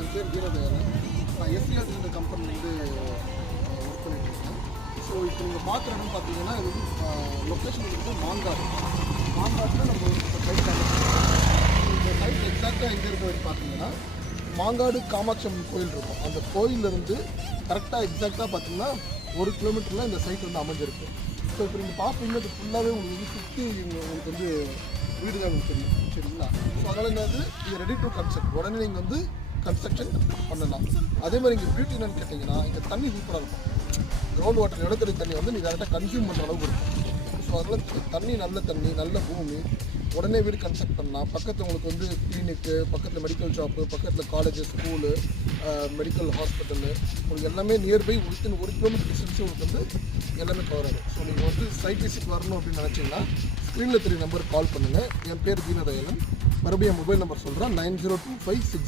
என் பேர் தீனதயாளன். நான் எஸ்சிஎஸ் இந்த கம்பெனிலேருந்து ஒர்க் பண்ணிட்டுருக்கேன். ஸோ இப்போ நீங்கள் பார்க்குற இடம் பார்த்தீங்கன்னா இது வந்து லொக்கேஷன் வந்து மாங்காடு. மாங்காட்டில் நம்ம இப்போ சைட் இந்த சைட் எக்ஸாக்டாக எங்கே இருக்கிறது பார்த்தீங்கன்னா மாங்காடு காமாட்சி அம்மன் கோயில் இருக்கும். அந்த கோயிலேருந்து கரெக்டாக எக்ஸாக்டாக பார்த்தீங்கன்னா 1 கிலோமீட்டரில் இந்த சைட் வந்து அமைஞ்சிருக்கு. ஸோ இப்போ நீங்கள் பார்ப்பீங்க அது ஃபுல்லாகவே உங்களுக்கு வந்து சுற்றி உங்களுக்கு வந்து வீடு தான் உங்களுக்கு தெரியும், சரிங்களா? ஸோ அதனால் என்னது இது ரெடி டு கன்ஸ்ட்ரக்ட், உடனே நீங்கள் வந்து கன்ஸ்ட்ரக்ஷன் பண்ணலாம். அதே மாதிரி இங்கே பியூட்டி என்னன்னு கேட்டிங்கன்னா இங்கே தண்ணி சூப்பராக இருக்கும். கிரவுண்ட் வாட்டர் நிலத்தடி தண்ணி வந்து நீங்கள் டேரெக்டாக கன்சியூம் பண்ணுற அளவுக்கு இருக்கும். ஸோ அதனால் தண்ணி நல்ல பூமி, உடனே வீடு கன்ஸ்ட்ரக்ட் பண்ணலாம். பக்கத்தில் உங்களுக்கு வந்து கிளினிக்கு, பக்கத்தில் மெடிக்கல் ஷாப்பு, பக்கத்தில் காலேஜு, ஸ்கூலு, மெடிக்கல் ஹாஸ்பிட்டலு, உங்களுக்கு எல்லாமே நியர்பை வித்தின் 1 கிலோமீட்டர் டிஸ்டன்ஸு உங்களுக்கு வந்து எல்லாமே கவர் ஆகும். ஸோ நீங்கள் வந்து சைட் விசிட் வரணும் அப்படின்னு நினச்சிங்கன்னா ஸ்க்ரீனில் 3 நம்பருக்கு கால் பண்ணுங்கள். என் பேர் தீனதயாளன். மறுபடியும் மொபைல் நம்பர் சொல்கிறேன் 9025